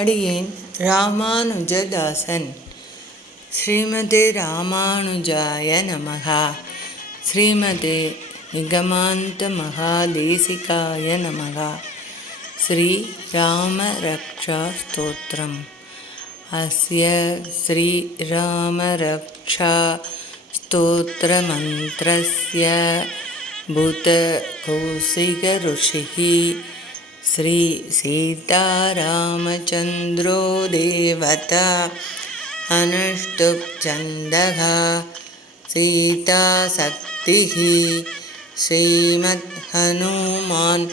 அடியேன் ராமானுஜதாசன். ஸ்ரீமதே ராமானுஜாய நமஹ. ஸ்ரீமதே நிகமாந்த மகாதேசிகாய நமஹ. ஸ்ரீ ராமரக்ஷா ஸ்தோத்திரம். அஸ்ய ஸ்ரீ ராமரக்ஷா ஸ்தோத்திரமந்த்ரஸ்ய பூத கௌசிக ருஷிஹி ஸ்ரீ சீதாராமச்சந்திரோ தேவதா அனுஷ்டுப் சந்தக சீதாசக்திஹி ஸ்ரீமத் ஹனுமான்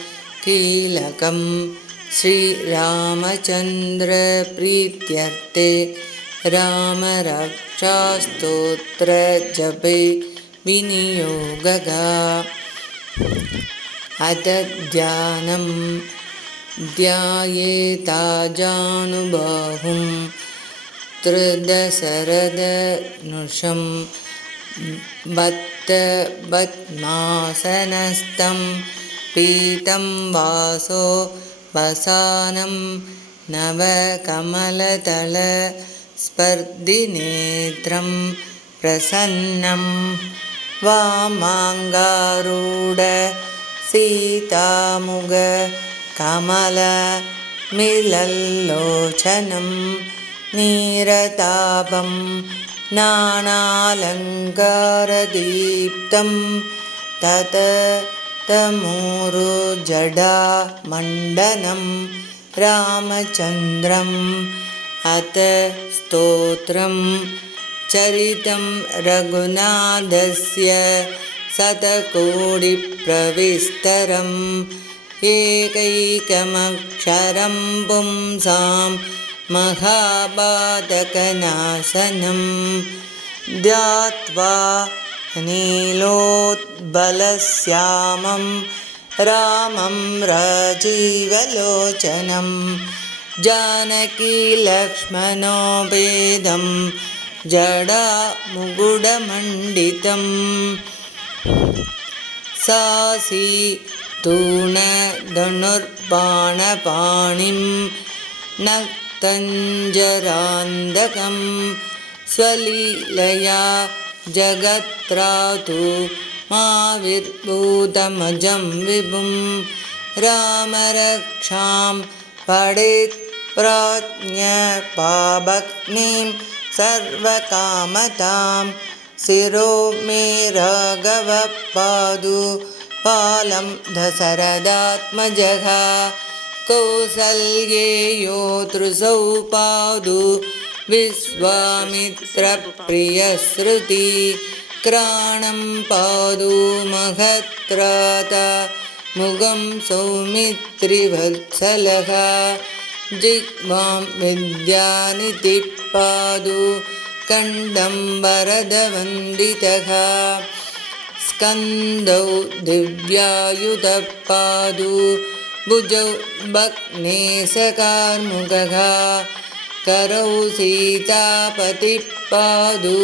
கீலகம் ஸ்ரீராமச்சந்திர ப்ரீத்யர்த்தே ராமரக்ஷாஸ்தோத்திர ஜபே விநியோகः. அத தியானம் த்யாயேதாஜானுபாஹும் த்ருதசரதனுஷம் பத்த பத்மாசனஸ்தம் பீதம் வாசோ வசானம் நவகமலதள ஸ்பர்திநேத்ரம் பிரசன்னம் வாமாங்காரூட சீதாமுக கமல மிலல்லோச்சனம் நீரதாபம் நானாலங்காரதீப்தம் தத தமூரு ஜடா மண்டனம் ராமச்சந்திரம் அத ஸ்தோத்ரம் சரிதம் ரகுநாதஸ்ய சதகோடி பிரவிஸ்தரம் ஏகைகமக்ஷரம் பும்சாம் மகாபாதகநாசனம் த்யாத்வா நீலோத்பலஸ்யாமம் ராமம் ராஜீவலோச்சனம் ஜானகி லக்ஷ்மணோபேதம் ஜடா முகுடமண்டிதம் சாசி தூணதனுர்பாணபாணிம் நக்தஞ்சராந்தகம் ஸ்வலீலயா ஜகத்ராது மாவிர்பூதமஜம் விபும் ராமரக்ஷாம் படேத் ப்ராஜ்ஞ பாபக்னீம் சர்வகாமதாம் சிரோ மே ராகவ பாது பாலம் தசரதாத்மஜः கௌசல்யேயோ த்ருசௌ பாது விஸ்வாமித்ரப்ரியஸ்ருதி கிராணம் பாது மகத்ராதா முகம் சௌமித்ரிவத்சலः ஜிஹ்வாம் வித்யாநிதி பாது கண்டம் வரதவந்திதः ஸ்கந்தௌ திவ்யாயுதः பாது புஜௌ பக்நேசகார்முகः करौ सीतापतिः पादु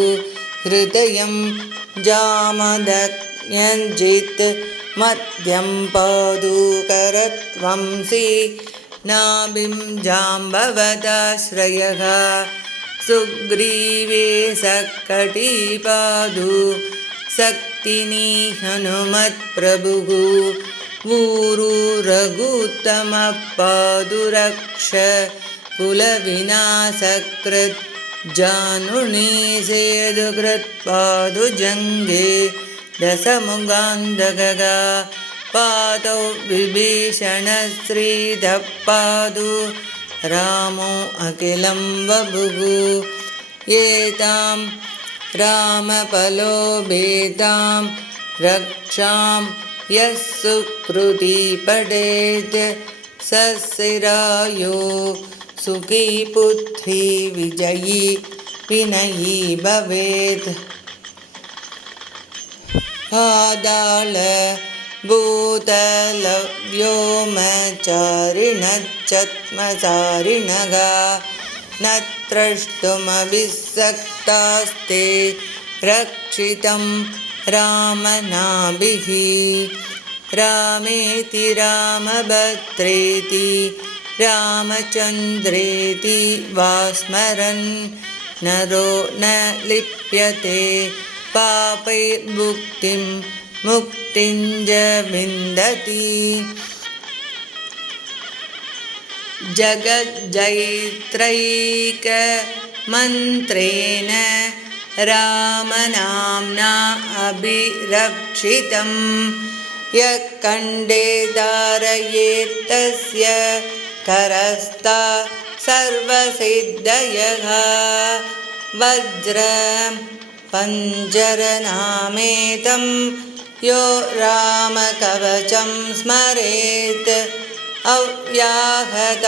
हृदयं जामदग्न्यञ्जित् मध्यं पादु करत्वंसि नाभिं जाम्बवदाश्रयः सुग्रीवे सक्कटी पादु शक्तिनी हनुमत्प्रभुः ऊरु रघुत्तमः पादु रक्ष कुलविनाशकृत् जानुनीसेदुकृत् पादु जङ्गे दशमुगान्धगः पादौ विभीषणश्रीधः पादु रामो अखिलं वपुः एतां रामपलोभेतां रक्षां यः सुकृती पठेत् सशिरायो सुखी पुत्री विजयी विनयी भवेत् पादाल भूतल व्योमचारिणश्चत्मचारिणः न त्रष्टुमभिषक्तास्ते रक्षितं रामनाभिः रामेति रामभद्रेति रामचन्द्रेति वा स्मरन् नरो न लिप्यते पापैर्मुक्तिं मुक्तिं च विन्दति जगज्जैत्रैकमन्त्रेण रामनाम्ना अभिरक्षितं यः खण्डे धारयेत्तस्य करस्था सर्वसिद्धयः वज्रं पञ्जरनामेतं यो रामकवचं स्मरेत् अव्याहताज्ञः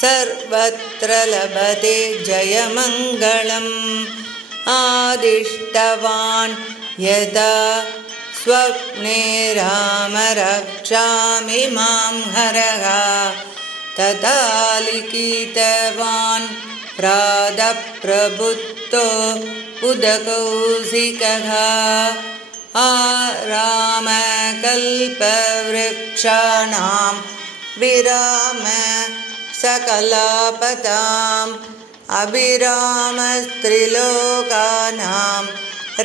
सर्वत्र लभते जयमङ्गलम् आदिष्टवान् यदा स्वप्ने राम रक्षामि मां हरः तथा लिखितवान् प्रातः प्रबुद्धो उदकौशिकः रामकल्पवृक्षाणां विराम सकलापदाम् अभिरामस्त्रिलोकानां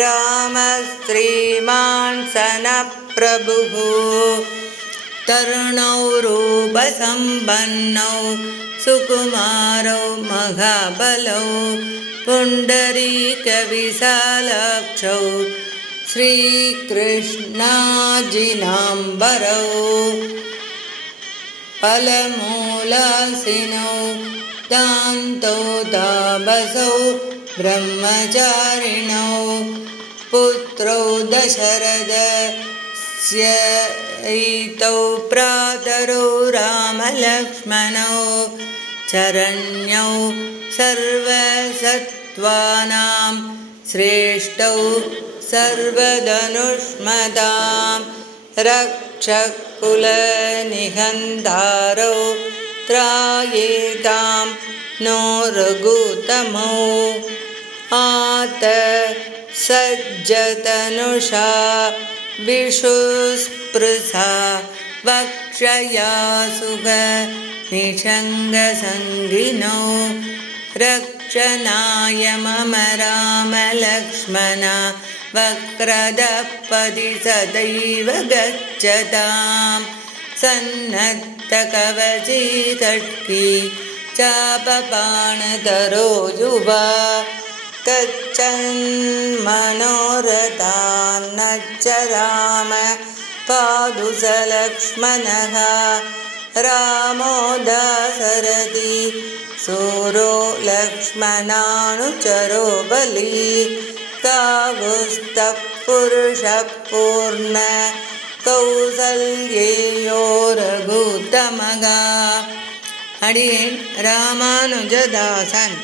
रामश्रीमान् सनप्रभुः तरुणौ रूपसम्पन्नौ सुकुमारौ महाबलौ पुण्डरीकविशालाक्षौ श्रीकृष्णाजिनाम्बरौ फलमूलासिनौ दान्तौ तापसौ ब्रह्मचारिणौ पुत्रौ दशरथस्यैतौ भ्रातरौ रामलक्ष्मणौ चरण्यौ सर्वसत्त्वानां श्रेष्ठौ सर्वधनुष्मदां रक्षकुलनिहन्तारौ त्रायेतां नो रघुतमौ आत सज्जतनुषा विशुस्पृशा वक्षया सुख निषङ्गसङ्गिनौ रक्षणाय मम रामलक्ष्मण वक्रदपदि सदैव गच्छतां सन्नद्धकवची खड्गी चापबाणधरो युवा गच्छन्मनोरथान्नच्च राम पादु स लक्ष्मणः रामो दाशरथी सूरो लक्ष्मणानुचरो बली कागुस्तः पुरुषः पूर्ण कौसल्येयो रघुत्तमः. अडियेन् रामानुजदासन्.